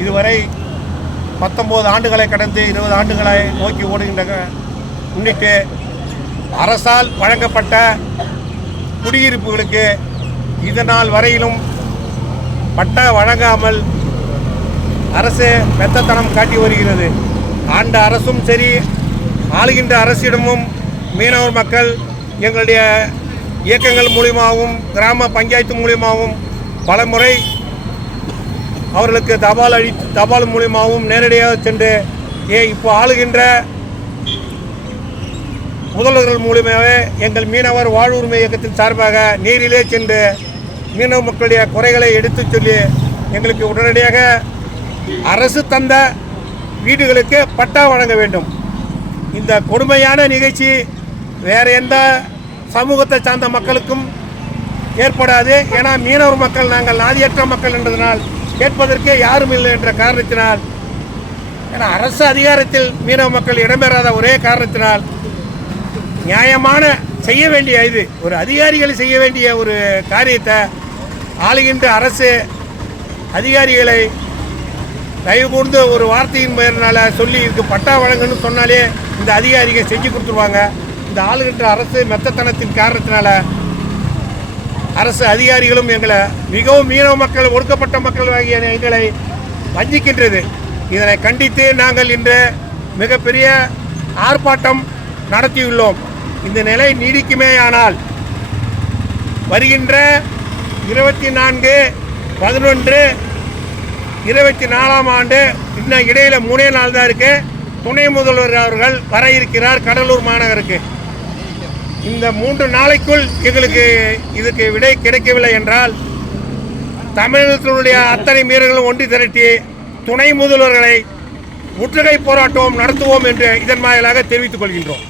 இதுவரை 19 ஆண்டுகளை கடந்து 20 ஆண்டுகளை நோக்கி ஓடுகின்ற முன்னிட்டு அரசால் வழங்கப்பட்ட குடியிருப்புகளுக்கு இதனால் வரையிலும் பட்டா வழங்காமல் அரசு மெத்தத்தனம் காட்டி வருகிறது. ஆண்ட அரசும் சரி, ஆளுகின்ற அரசிடமும் மீனவர் மக்கள் எங்களுடைய இயக்கங்கள் மூலியமாகவும் கிராம பஞ்சாயத்து மூலியமாகவும் பல முறை அவர்களுக்கு தபால் மூலியமாகவும் நேரடியாக சென்று இப்போ ஆளுகின்ற முதல்வர்கள் மூலியமாகவே எங்கள் மீனவர் வாழ்வுரிமை இயக்கத்தின் சார்பாக நீரிலே சென்று மீனவ மக்களுடைய குறைகளை எடுத்து சொல்லி எங்களுக்கு உடனடியாக அரசு தந்த வீடுகளுக்கு பட்டா வழங்க வேண்டும். இந்த கொடுமையான நிகழ்ச்சி வேறு எந்த சமூகத்தை சார்ந்த மக்களுக்கும் ஏற்படாது. ஏன்னா மீனவர் மக்கள் நாங்கள் நாதியற்ற மக்கள் என்றதனால் கேட்பதற்கு யாரும் இல்லை என்ற காரணத்தினால், ஏன்னா அரசு அதிகாரத்தில் மீனவ மக்கள் இடம்பெறாத ஒரே காரணத்தினால் நியாயமான செய்ய வேண்டிய இது ஒரு அதிகாரிகள் செய்ய வேண்டிய ஒரு காரியத்தை ஆளுகின்ற அரசு அதிகாரிகளை தயவு கூர்ந்து ஒரு வார்த்தையின் பெயர்னால சொல்லி இதுக்கு பட்டா வழங்கணும்னு சொன்னாலே இந்த அதிகாரிகள் செஞ்சு கொடுத்துருவாங்க. இந்த ஆளுகின்ற அரசு மெத்தத்தனத்தின் காரணத்தினால அரசு அதிகாரிகளும் எங்களை மிகவும் மீனவ மக்கள் ஒடுக்கப்பட்ட மக்கள் ஆகிய எங்களை வஞ்சிக்கின்றது. இதனை கண்டித்து நாங்கள் இன்று மிகப்பெரிய ஆர்ப்பாட்டம் நடத்தியுள்ளோம். இந்த நிலை நீடிக்குமேயானால் வருகின்ற 24/11/24 ஆண்டு இன்னும் இடையில 3 நாள் தான் இருக்கு. துணை முதல்வர் அவர்கள் வர இருக்கிறார் கடலூர் மாநகருக்கு. இந்த 3 நாளைக்குள் எங்களுக்கு இதுக்கு விடை கிடைக்கவில்லை என்றால் தமிழகத்தினுடைய அத்தனை மீறல்களும் ஒன்று திரட்டி துணை முதல்வர்களை முற்றுகை போராட்டம் நடத்துவோம் என்று இதன் வாயிலாக தெரிவித்துக் கொள்கின்றோம்.